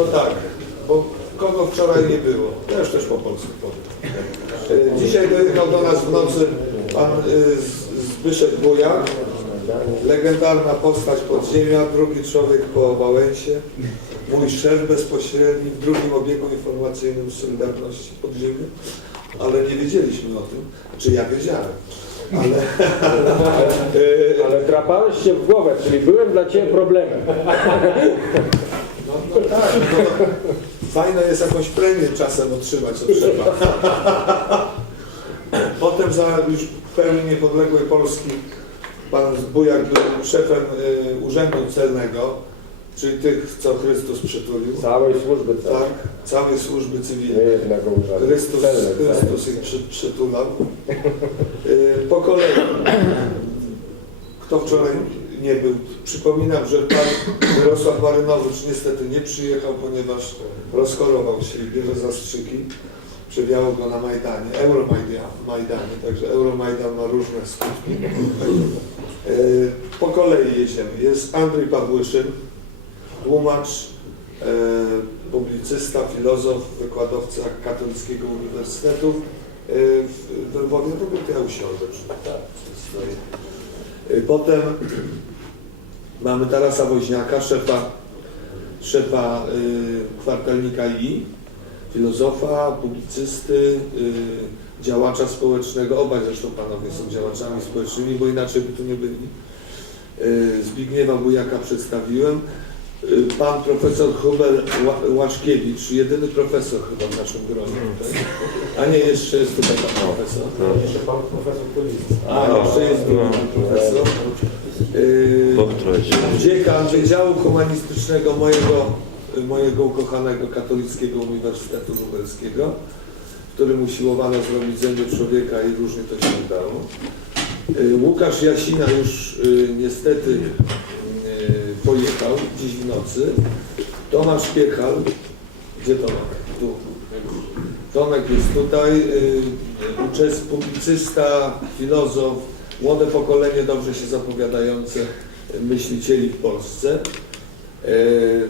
To tak, bo kogo wczoraj nie było? Już też po polsku powiem. E, Dzisiaj dojechał do nas w nocy pan e, Zbyszek Bujak, legendarna postać podziemia, drugi człowiek po Wałęsie, mój szef bezpośredni w drugim obiegu informacyjnym Solidarności Podziemia, ale nie wiedzieliśmy o tym, czy ja wiedziałem. Ale, Ale drapałeś się w głowę, czyli byłem dla Ciebie problemem. Tak, no, fajne jest jakąś premię czasem otrzymać, co trzeba. Potem za już w pełni niepodległej Polski pan Bujak był szefem y, Urzędu Celnego, czyli tych, co Chrystus przytulił. Całej służby całej. Tak, całej służby Nie cywilnej. jednego urzędu. Chrystus, Celny, Chrystus ich przy, przytulał. Y, Po kolei. Kto wczoraj nie był? Przypominam, że pan Mirosław Marynowicz niestety nie przyjechał, ponieważ rozchorował się i bierze zastrzyki. Przewiało go na Majdanie, Euromajdanie, także Euromajdan ma różne skutki. Y, Po kolei jedziemy. Jest Andrzej Pawłyszyn, tłumacz, e, publicysta, filozof, wykładowca Katolickiego Uniwersytetu e, w Lwowie. W ogóle to ja usiądę przy tak. E, Potem mamy Tarasa Woźniaka, szefa, szefa e, kwartalnika I, filozofa, publicysty, e, działacza społecznego. Obaj zresztą panowie są działaczami społecznymi, bo inaczej by tu nie byli. E, Zbigniewa Bujaka przedstawiłem. Y, Pan profesor Hubert Ła- Łaszkiewicz, jedyny profesor chyba w naszym gronie tutaj. A nie, jeszcze jest tutaj pan profesor. Jeszcze pan profesor Kulis. A, jeszcze jest drugi pan profesor. Y, Dziekan Wydziału Humanistycznego mojego, mojego ukochanego katolickiego Uniwersytetu Lubelskiego, w którym usiłowano zrobić zęby człowieka i różnie to się udało. Y, Łukasz Jasina już y, niestety pojechał dziś w nocy. Tomasz Piechal, gdzie Tomek? Tu. Tomek jest tutaj, y, uczest, publicysta, filozof, młode pokolenie dobrze się zapowiadające myślicieli w Polsce. Y,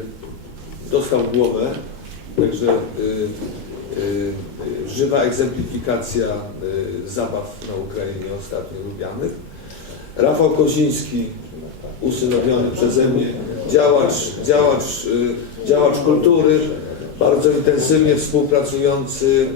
Dostał głowę, także y, y, żywa egzemplifikacja zabaw na Ukrainie ostatnio lubianych. Rafał Koziński, usynowiony przeze mnie, działacz, działacz, działacz kultury, bardzo intensywnie współpracujący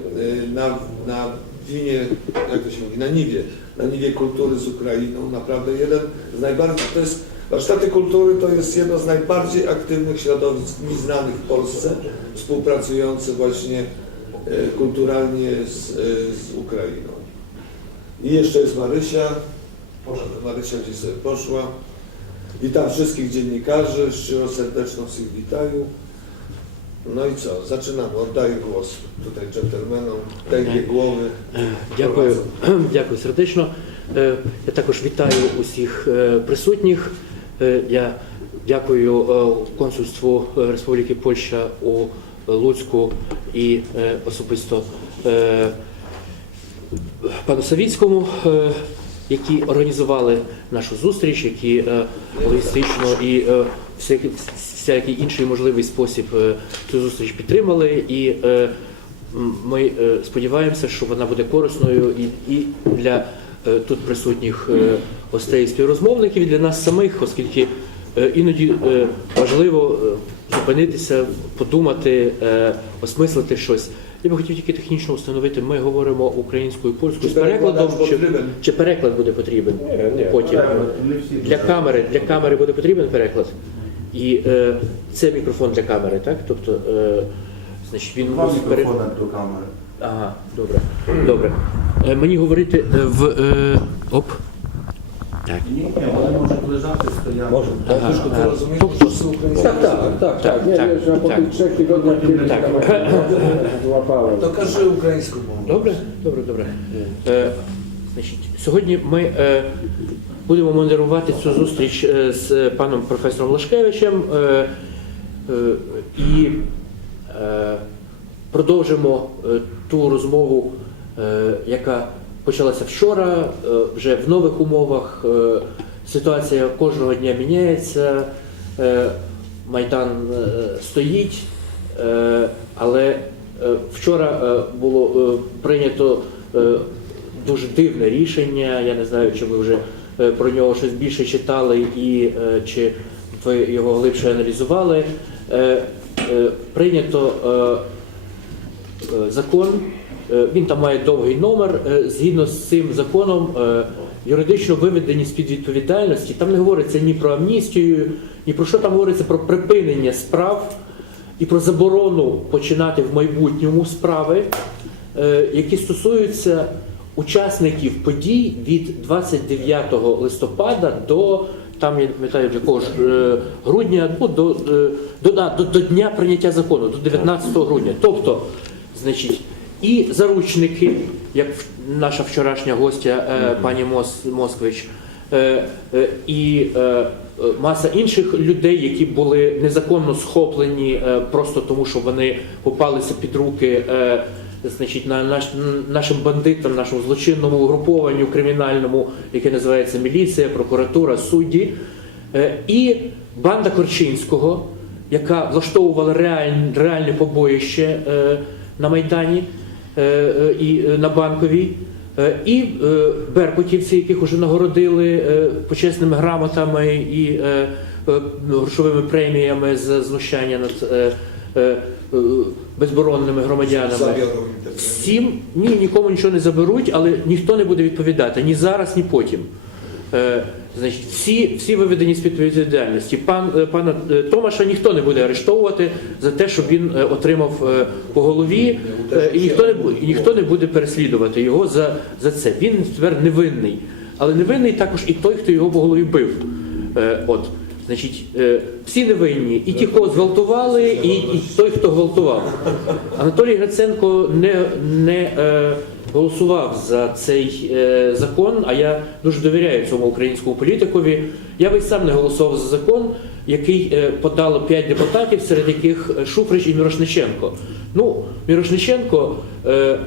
na, na winie, jak to się mówi, na niwie, na niwie kultury z Ukrainą. Naprawdę jeden z najbardziej, to jest, warsztaty kultury to jest jedno z najbardziej aktywnych środowisk mi znanych w Polsce, współpracujące właśnie y, kulturalnie z, y, z Ukrainą. I jeszcze jest Marysia, Marysia gdzieś sobie poszła. Witam wszystkich dziennikarzy, szczero serdeczną ich witаю. No i co, zaczynamy, oddaję głos tutaj dżentelmenom, tej głowy. Дякую, дякую сердечно. Е, Я також вітаю усіх е, присутніх. Е, Я дякую е, консульству е, Республіки Польща у Луцьку і е, особисто е, пану Савіцькому, е, які організували нашу зустріч, які е, логістично і е, всякий, всякий інший можливий спосіб е, цю зустріч підтримали. І е, ми е, сподіваємося, що вона буде корисною і, і для тут присутніх гостей і співрозмовників, і для нас самих, оскільки іноді важливо зупинитися, подумати, осмислити щось. Я би хотів тільки технічно встановити, ми говоримо українською польською з перекладом, чи, чи переклад буде потрібен Ні, ні, потім. не всі. Для камери, для камери буде потрібен переклад. І е, це мікрофон для камери, так? Тобто, е, значить, він Два пере- мікрофони до камери. Ага, добре. Добре. Е, мені говорити е, в. Е, оп. Так. Ні, ні, вони можуть лежати, стояти. Może. Ага, Ty ага. rozumiesz, że są ukraińskie? Tak, tak, tak, tak. Nie, tak, wiesz, ja po tak. tych trzech tygodniach kiedy Tak. tam złapałem. To кажи українську мову. Добре, добре, добре. Е, значить, сьогодні ми е, будемо модерувати цю зустріч е, з паном професором Лашкевичем е, е, і продовжимо ту розмову, яка почалася вчора, вже в нових умовах. Ситуація кожного дня міняється, Майдан стоїть. Але вчора було прийнято дуже дивне рішення. Я не знаю, чи ви вже про нього щось більше читали і е, чи ви його глибше аналізували. Е, е, Прийнято е, е, закон, е, він там має довгий номер. Е, Згідно з цим законом, е, юридично виведені з-під відповідальності, там не говориться ні про амністію, ні про що там говориться про припинення справ і про заборону починати в майбутньому справи, е, які стосуються учасників подій від 29 листопада до там я не пам'ятаю вже якого ж е, грудня, ну, до, е, до, до, до дня прийняття закону, до 19 грудня. Тобто, значить, і заручники, як наша вчорашня гостя е, пані Мос, Москвич, і маса інших людей, які були незаконно схоплені просто тому, що вони попалися під руки. Значить, на наш, нашим бандитам, нашому злочинному угрупованню кримінальному, яке називається міліція, прокуратура, судді, Е, і банда Корчинського, яка влаштовувала реальне, реальне побоїще е, на Майдані е, і на Банковій, і беркутівці, яких вже нагородили почесними грамотами і грошовими преміями за знущання над безборонними громадянами. Всім ні, нікому нічого не заберуть, але ніхто не буде відповідати ні зараз, ні потім. Е, значить, всі, всі виведені з відповідальності. Пан е, пана е, Томаша ніхто не буде арештовувати за те, щоб він е, отримав е, по голові, е, і ніхто не і ніхто не буде переслідувати його за, за це. Він тепер невинний, але невинний також і той, хто його по голові бив. Е, от. Значить, е, всі невинні, і ті, кого зґвалтували, і, і той, хто гвалтував. Анатолій Гриценко не, не е, голосував за цей е, закон, а я дуже довіряю цьому українському політикові. Я би сам не голосував за закон, який е, подало п'ять депутатів, серед яких е, Шуфрич і Мірошниченко. Ну, Мірошниченко, е, е,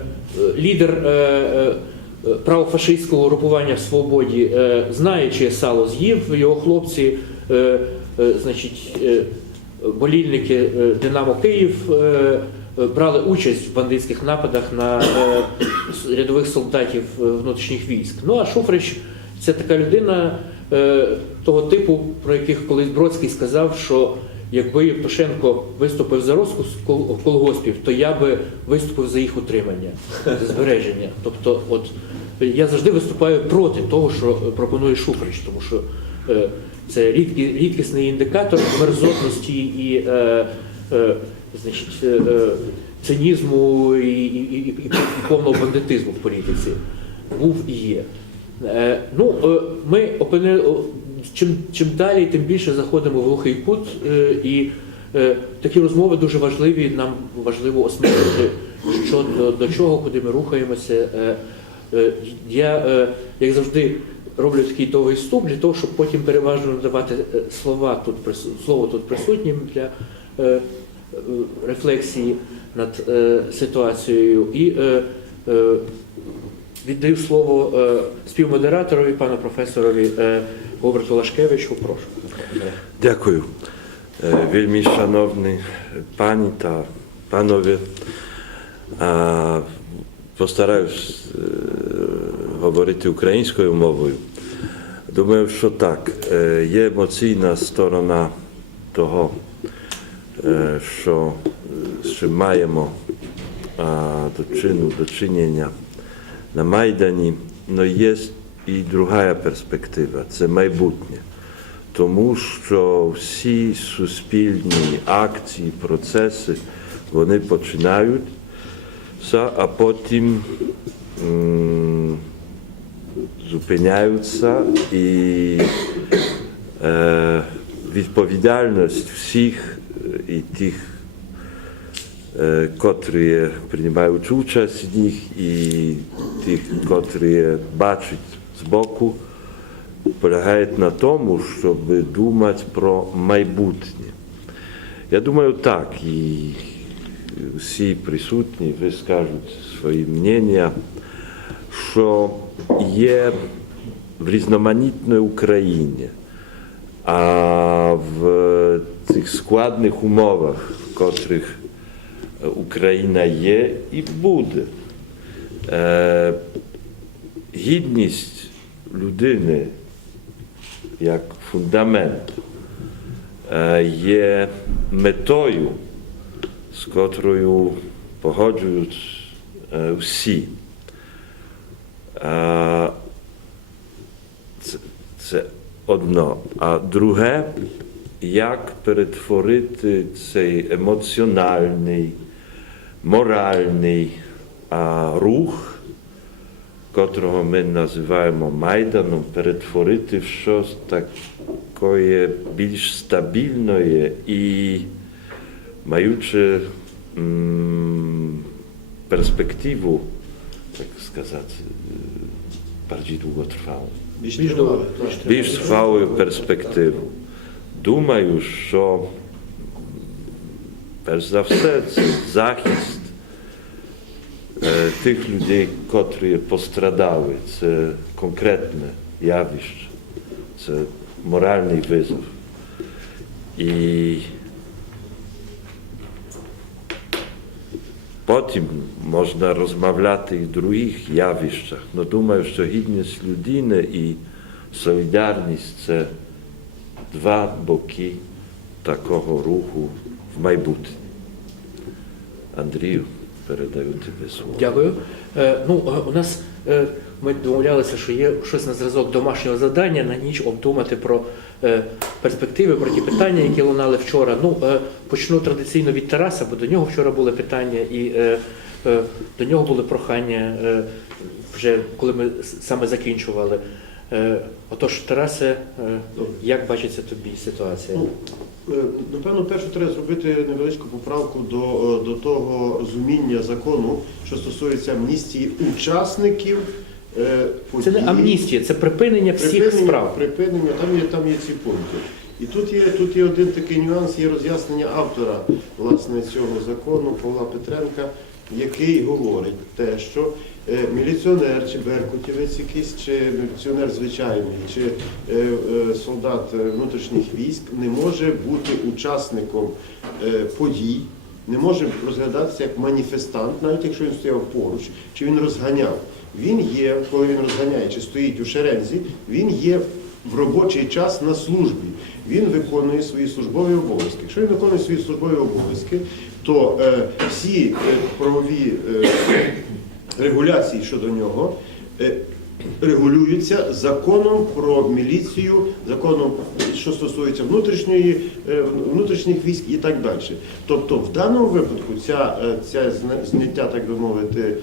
лідер. Е, правофашистського групування в свободі знає, чиє сало з'їв його хлопці, значить, е, болільники е, Динамо Київ е, е, брали участь в бандитських нападах на е, рядових солдатів е, внутрішніх військ. Ну а Шуфрич це така людина е, того типу, про яких колись Бродський сказав, що якби Євтушенко виступив за розкус колгоспів, то я би виступив за їх утримання, за збереження. Тобто, от я завжди виступаю проти того, що пропонує Шуфрич, тому що е, це рідкі, рідкісний індикатор мерзотності і е, е, значить, е, е, цинізму і, і, і, і, повного бандитизму в політиці. Був і є. Е, ну, е, ми опини... о, чим, чим далі, тим більше заходимо в глухий кут, е, і е, такі розмови дуже важливі. Нам важливо осмислити, що до, до чого, куди ми рухаємося. Е, е, я, е, як завжди, роблю такий довгий вступ для того, щоб потім переважно надавати е, слова тут слово тут присутнім для е, е, рефлексії над ситуацією. І віддаю слово співмодераторові, пану професорові Говерту Лашкевичу. Прошу. Дякую. Вельми шановні пані та панове. Постараюсь говорити українською мовою. Думаю, що так. е, Є емоційна сторона того, е, що е, що маємо до чину, до чинення на Майдані, але є і друга перспектива це майбутнє. Тому що всі суспільні акції, процеси, вони починаються, а потім м, зупиняються і е, відповідальність всіх е, і тих, е, котрі приймають участь в них, і тих, котрі бачать збоку, полягає на тому, щоб думати про майбутнє. Я думаю, так, і всі присутні вискажуть свої мнення, що є в різноманітній Україні, а в цих складних умовах, в котрих Україна є і буде. Е, Гідність людини як фундамент е, є метою, з котрою погоджують е, всі. Е, Це, це одно. А друге, як перетворити цей емоціональний, моральний рух, котрого ми називаємо Майданом, перетворити в щось таке більш стабільне і маючи перспективу, так сказати, е, bardziej długotrwałą. Більш Більш тривале, довго. так. більш тривалою перспективу. Думаю, що перш за все це захист е, тих людей, котрі пострадали. Це конкретне явище, це моральний визов. І Потім можна розмовляти і в других явищах. Но думаю, що гідність людини і солідарність це два боки такого руху в майбутнє. Андрію, передаю тобі слово. Дякую. Е, ну, е, у нас е, ми домовлялися, що є щось на зразок домашнього завдання на ніч обдумати про е, перспективи, про ті питання, які лунали вчора. Ну, е, почну традиційно від Тараса, бо до нього вчора були питання, і е, до нього були прохання вже коли ми саме закінчували. Отож, Тарасе, як бачиться тобі ситуація? Е, Напевно, перше треба зробити невеличку поправку до, до того розуміння закону, що стосується амністії учасників е, Це не амністія, це припинення всіх Припинення- справ. Припинення, там є, там є ці пункти. І тут є, тут є один такий нюанс, є роз'яснення автора власне, цього закону Павла Петренка, який говорить те, що е, міліціонер чи беркутівець якийсь, чи міліціонер звичайний, чи е, солдат внутрішніх військ не може бути учасником подій, не може розглядатися як маніфестант, навіть якщо він стояв поруч, чи він розганяв. Він є, коли він розганяє чи стоїть у шерензі, він є в робочий час на службі. Він виконує свої службові обов'язки. Якщо він виконує свої службові обов'язки, то е, всі е, правові е, регуляції щодо нього е, регулюються законом про міліцію, законом, що стосується внутрішньої, е, внутрішніх військ і так далі. Тобто, в даному випадку ця, е, ця зняття, так би мовити,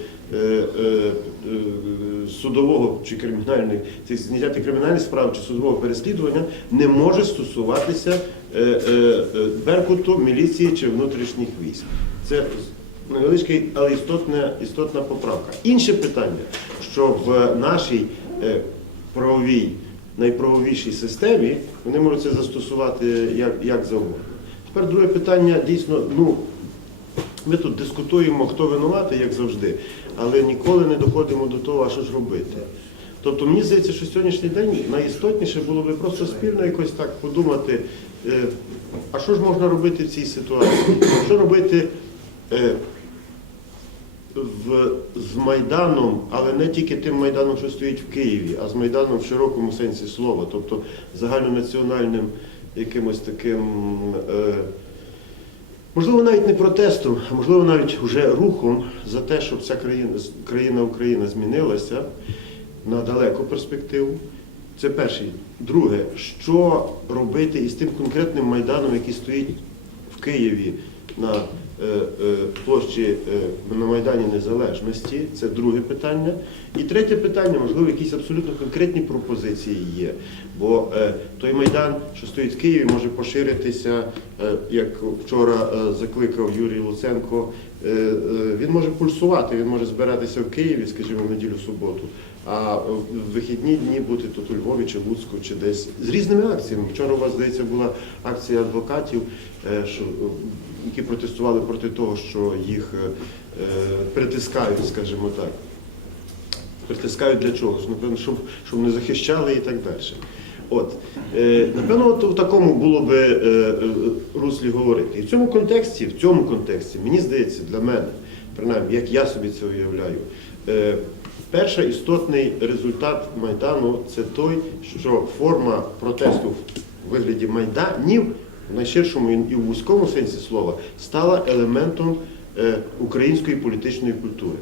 судового чи кримінальної зняття кримінальної справи чи судового переслідування не може стосуватися е, е, е, беркуту, міліції чи внутрішніх військ. Це невеличка, але істотна, істотна поправка. Інше питання, що в нашій е, правовій, найправовішій системі вони можуть це застосувати як, як завгодно. Тепер друге питання дійсно, ну. Ми тут дискутуємо, хто винуватий, як завжди, але ніколи не доходимо до того, а що ж робити. Тобто мені здається, що сьогоднішній день найістотніше було би просто спільно якось так подумати, е, а що ж можна робити в цій ситуації? Що робити е, в, з Майданом, але не тільки тим Майданом, що стоїть в Києві, а з Майданом в широкому сенсі слова, тобто загальнонаціональним якимось таким. Е, Можливо, навіть не протестом, а можливо, навіть вже рухом за те, щоб ця країна, країна Україна змінилася на далеку перспективу. Це перше. Друге, що робити із тим конкретним майданом, який стоїть в Києві на площі е, на Майдані Незалежності. Це друге питання. І третє питання, можливо, якісь абсолютно конкретні пропозиції є. Бо е, той майдан, що стоїть в Києві, може поширитися, е, як вчора е, закликав Юрій Луценко. е, е, Він може пульсувати, він може збиратися в Києві, скажімо, в неділю-суботу, а в вихідні дні бути тут у Львові чи Луцьку, чи десь з різними акціями. Вчора у вас, здається, була акція адвокатів, е, що, які протестували проти того, що їх е, е, притискають, скажімо так. Притискають для чого? Напевно, щоб, щоб не захищали і так далі. От. Е, напевно, от в такому було би е, е, руслі говорити. І в цьому контексті, в цьому контексті, мені здається, для мене, принаймні, як я собі це уявляю, е, перший істотний результат Майдану це той, що форма протесту в вигляді майданів в найширшому і в вузькому сенсі слова стала елементом е, української політичної культури.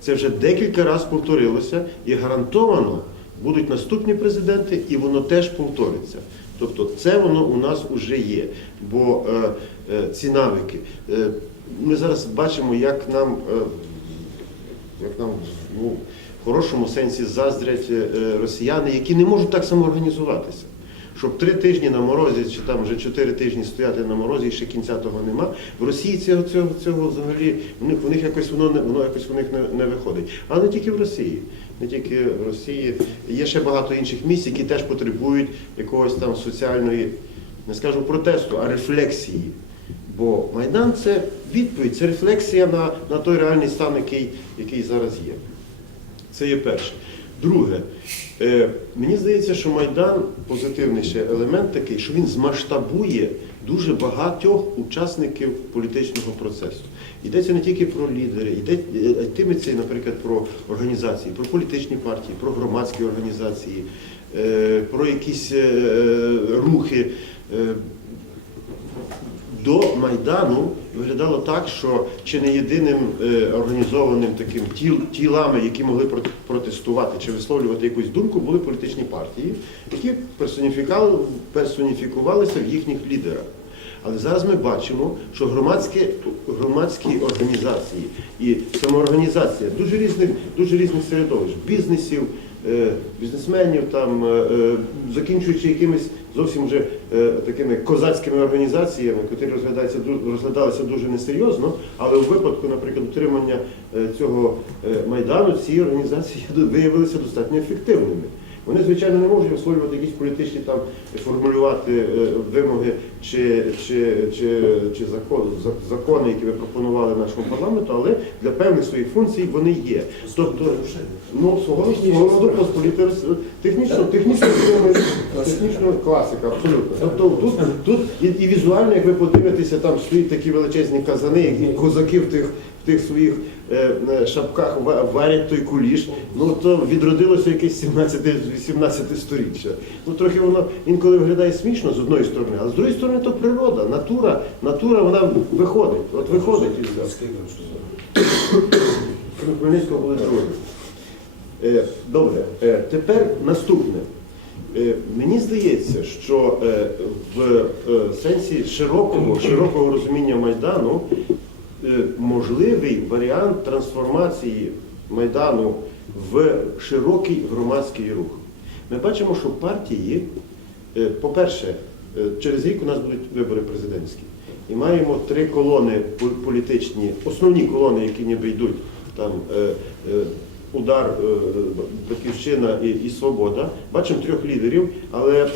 Це вже декілька разів повторилося і гарантовано будуть наступні президенти, і воно теж повториться. Тобто це воно у нас вже є. Бо е, е, ці навики. Е, ми зараз бачимо, як нам, е, як нам ну, в хорошому сенсі заздрять е, росіяни, які не можуть так самоорганізуватися. Щоб три тижні на морозі, чи там вже чотири тижні стояти на морозі, і ще кінця того нема. В Росії цього, цього, цього взагалі у них, у них якось воно не воно якось у них не, не виходить. Але не тільки в Росії. Не тільки в Росії. Є ще багато інших місць, які теж потребують якогось там соціальної, не скажу протесту, а рефлексії. Бо Майдан це відповідь, це рефлексія на, на той реальний стан, який, який зараз є. Це є перше. Друге, е, мені здається, що Майдан позитивний ще елемент такий, що він змасштабує дуже багатьох учасників політичного процесу. Йдеться не тільки про лідери, е, йтиметься, наприклад, про організації, про політичні партії, про громадські організації, е, про якісь е, е, рухи. До Майдану виглядало так, що чи не єдиним е, організованим таким тіл, тілами, які могли протестувати чи висловлювати якусь думку, були політичні партії, які персоніфікувалися в їхніх лідерах. Але зараз ми бачимо, що громадські, громадські організації і самоорганізація дуже різних, дуже різних середовищ, бізнесів, е, бізнесменів, там, е, закінчуючи якимись зовсім вже е, такими козацькими організаціями, які розглядаються розглядалися дуже несерйозно, але у випадку, наприклад, утримання е, цього е, майдану ці організації виявилися достатньо ефективними. Вони, звичайно, не можуть висловлювати якісь політичні там формулювати е, вимоги чи, чи, чи, чи закон, за- закони, які ви пропонували нашому парламенту, але для певних своїх функцій вони є. Тобто, ну, свого свого роду посполіти технічно, технічно, технічно класика, абсолютно. Тобто тут, тут і, і візуально, як ви подивитеся, там стоять такі величезні казани, і козаки в тих в тих своїх е, е, шапках варять той куліш, ну то відродилося якесь 17-18 сторіччя. Ну трохи воно інколи виглядає смішно з одної сторони, а з другої сторони то природа, натура, натура вона виходить, от виходить і все. Хмельницького були другі. Е, Добре, е, тепер наступне. Е, Мені здається, що в сенсі широкого, широкого розуміння Майдану можливий варіант трансформації Майдану в широкий громадський рух. Ми бачимо, що партії, по-перше, через рік у нас будуть вибори президентські. І маємо три колони політичні, основні колони, які ніби йдуть там. Удар, е, Батьківщина і, Свобода. Бачимо трьох лідерів, але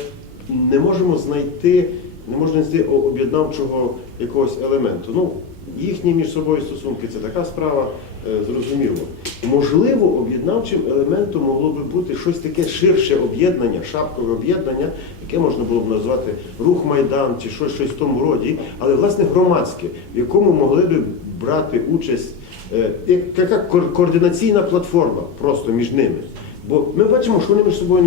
не можемо знайти, не можна знайти об'єднавчого якогось елементу. Ну, їхні між собою стосунки це така справа, е, зрозуміло. Можливо, об'єднавчим елементом могло би бути щось таке ширше об'єднання, шапкове об'єднання, яке можна було б назвати рух Майдан чи щось, щось в тому роді, але власне громадське, в якому могли би брати участь е, яка кор- координаційна платформа просто між ними. Бо ми бачимо, що вони між собою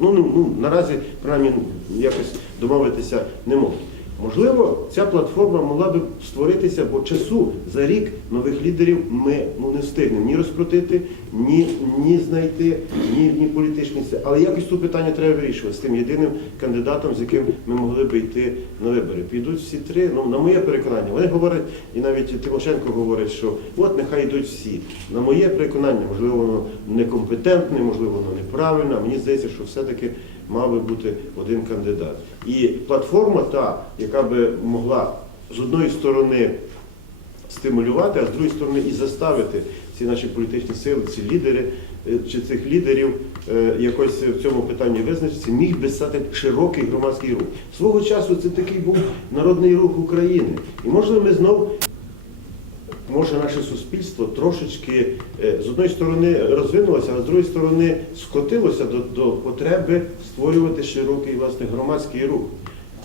ну, ну, ну, наразі принаймні якось домовитися не можуть. Можливо, ця платформа могла би створитися, бо часу за рік нових лідерів ми ну, не встигнемо ні розкрутити, ні, ні знайти, ні, ні політичні сили. Але якось тут питання треба вирішувати з тим єдиним кандидатом, з яким ми могли би йти на вибори. Підуть всі три. Ну, на моє переконання, вони говорять, і навіть Тимошенко говорить, що от нехай йдуть всі. На моє переконання, можливо, воно некомпетентне, можливо, воно неправильне. а Мені здається, що все-таки мав би бути один кандидат. І платформа та, яка би могла з одної сторони стимулювати, а з другої сторони і заставити ці наші політичні сили, ці лідери е, чи цих лідерів е, якось в цьому питанні визначитися, міг би стати широкий громадський рух. Свого часу це такий був народний рух України. І можливо, ми знов може наше суспільство трошечки е, з одної сторони розвинулося, а з другої сторони скотилося до, до потреби створювати широкий власне громадський рух.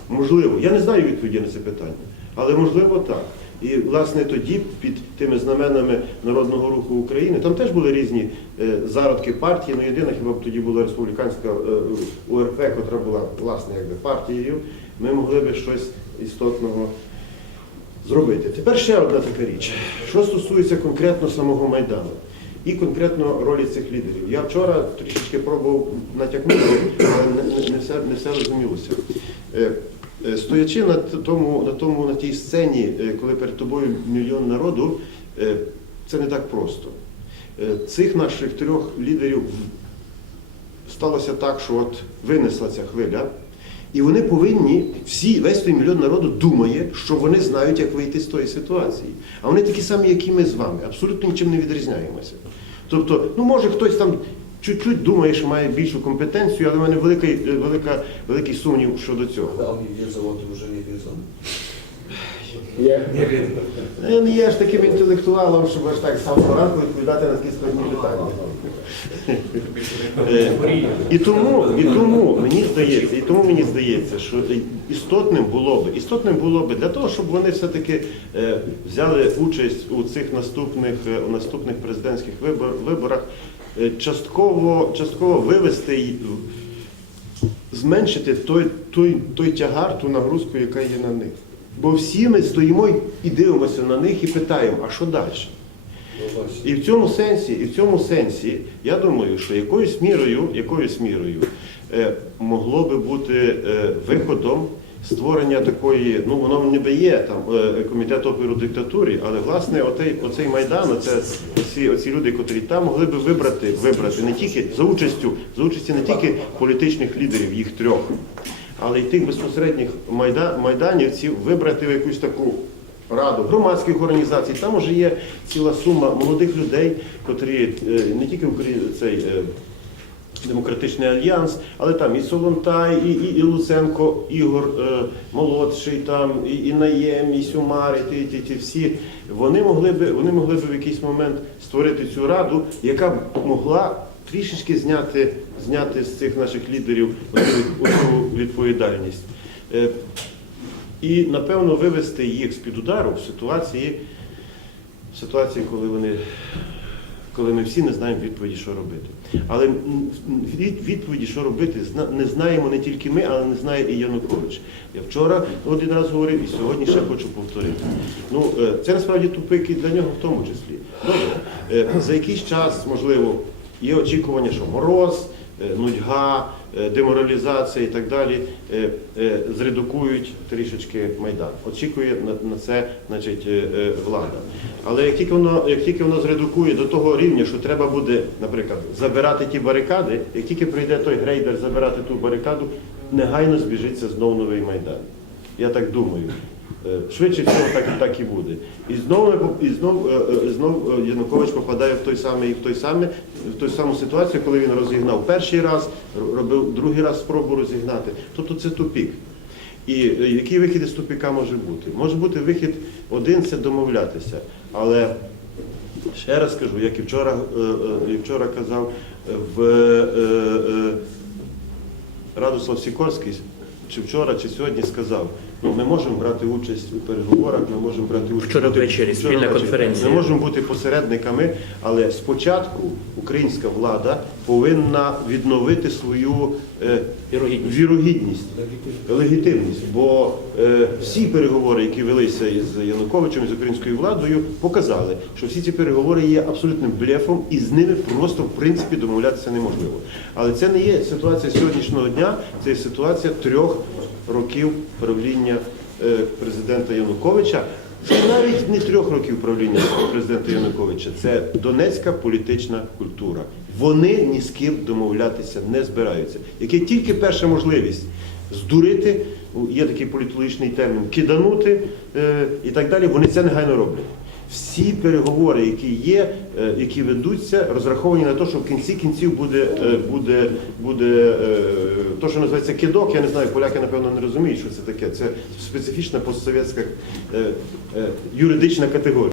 Можливо, я не знаю відповіді на це питання, але можливо так. І власне тоді під тими знаменами Народного руху України там теж були різні е, зародки партії. Ну єдина хіба б тоді була республіканська е, УРП, яка була власне якби партією. Ми могли би щось істотного зробити. Тепер ще одна така річ, що стосується конкретно самого Майдану і конкретно ролі цих лідерів. Я вчора трішечки пробував натякнути, але не, все, не все розумілося. Е, Стоячи на тому, на тому, на тій сцені, е, коли перед тобою мільйон народу, е, це не так просто. Цих наших трьох лідерів сталося так, що от винесла ця хвиля, і вони повинні, всі, весь той мільйон народу думає, що вони знають, як вийти з тої ситуації. А вони такі самі, як і ми з вами, абсолютно нічим не відрізняємося. Тобто, ну може хтось там чуть-чуть думає, що має більшу компетенцію, але в мене великий, велика, великий сумнів щодо цього. A oni wiedzą o tym, że nie wiedzą. Є. Я не є ж таким інтелектуалом, щоб аж так самого ранку відповідати на такі складні питання. Е, І тому, і тому мені здається, і тому мені здається, що істотним було би, істотним було би для того, щоб вони все-таки е, взяли участь у цих наступних, у наступних президентських вибор, виборах, частково, частково вивести й- зменшити той, той, той тягар, ту нагрузку, яка є на них. Бо всі ми стоїмо і дивимося на них і питаємо, а що далі? І в цьому сенсі, і в цьому сенсі, я думаю, що якоюсь мірою, якоюсь мірою е, могло би бути е, виходом створення такої, ну воно не є там е, комітет опору диктатурі, але власне отей, оцей майдан, оце оці, оці люди, котрі там могли би вибрати, вибрати не тільки за участю, за участі не тільки політичних лідерів, їх трьох, але й тих безпосередніх майда, майданівців вибрати в якусь таку раду громадських організацій. Там вже є ціла сума молодих людей, котрі е, не тільки Украї- цей. Демократичний альянс, але там і Солонтай, і, і, і Луценко, Ігор е, молодший, там, і, і Наєм, і Сюмар, і ті, ті, ті всі. Вони могли би, вони могли би в якийсь момент створити цю раду, яка б могла трішечки зняти, зняти з цих наших лідерів оцю відповідальність. Е, і, напевно, вивести їх з-під удару в ситуації, в ситуації, коли вони коли ми всі не знаємо відповіді, що робити. Але відповіді, що робити, не знаємо не тільки ми, але не знає і Янукович. Я вчора один раз говорив і сьогодні ще хочу повторити. Ну, е, це насправді тупик і для нього в тому числі. Добре, е, за якийсь час, можливо, є очікування, що мороз, е, нудьга, е, деморалізація і так далі е, е, зредукують трішечки Майдан. Очікує на, це значить, влада. Але як тільки, воно, як тільки воно зредукує до того рівня, що треба буде, наприклад, забирати ті барикади, як тільки прийде той грейдер забирати ту барикаду, негайно збіжиться знову новий Майдан. Я так думаю. Е, Швидше всього так, так і буде. І знову, і знов, е, е, знов Янукович попадає в той самий, в той самий, в ту саму ситуацію, коли він розігнав перший раз, робив другий раз спробу розігнати. Тобто це тупік. І який вихід із тупіка може бути? Може бути вихід один це домовлятися. Але ще раз кажу, як і вчора, і вчора казав, в Радослав Сікорський, чи вчора, чи сьогодні сказав, ми можемо брати участь у переговорах, ми можемо брати участь Вчора бути- ввечері, вчора спільна конференція. Ми можемо бути посередниками, але спочатку українська влада повинна відновити свою е, Вірогідність. вірогідність, легітимність. Бо е, всі переговори, які велися із Януковичем, з українською владою, показали, що всі ці переговори є абсолютним блефом, і з ними просто в принципі домовлятися неможливо. Але це не є ситуація сьогоднішнього дня, це є ситуація трьох років правління е, президента Януковича. Це навіть не трьох років правління президента Януковича, це донецька політична культура. Вони ні з ким домовлятися не збираються. Яке тільки перша можливість здурити, є такий політологічний термін, киданути е, і так далі, вони це негайно роблять. Всі переговори, які є, е, які ведуться, розраховані на те, що в кінці кінців буде, е, буде, буде е, то, що називається кидок. Я не знаю, поляки напевно не розуміють, що це таке. Це специфічна постсовєтська юридична категорія.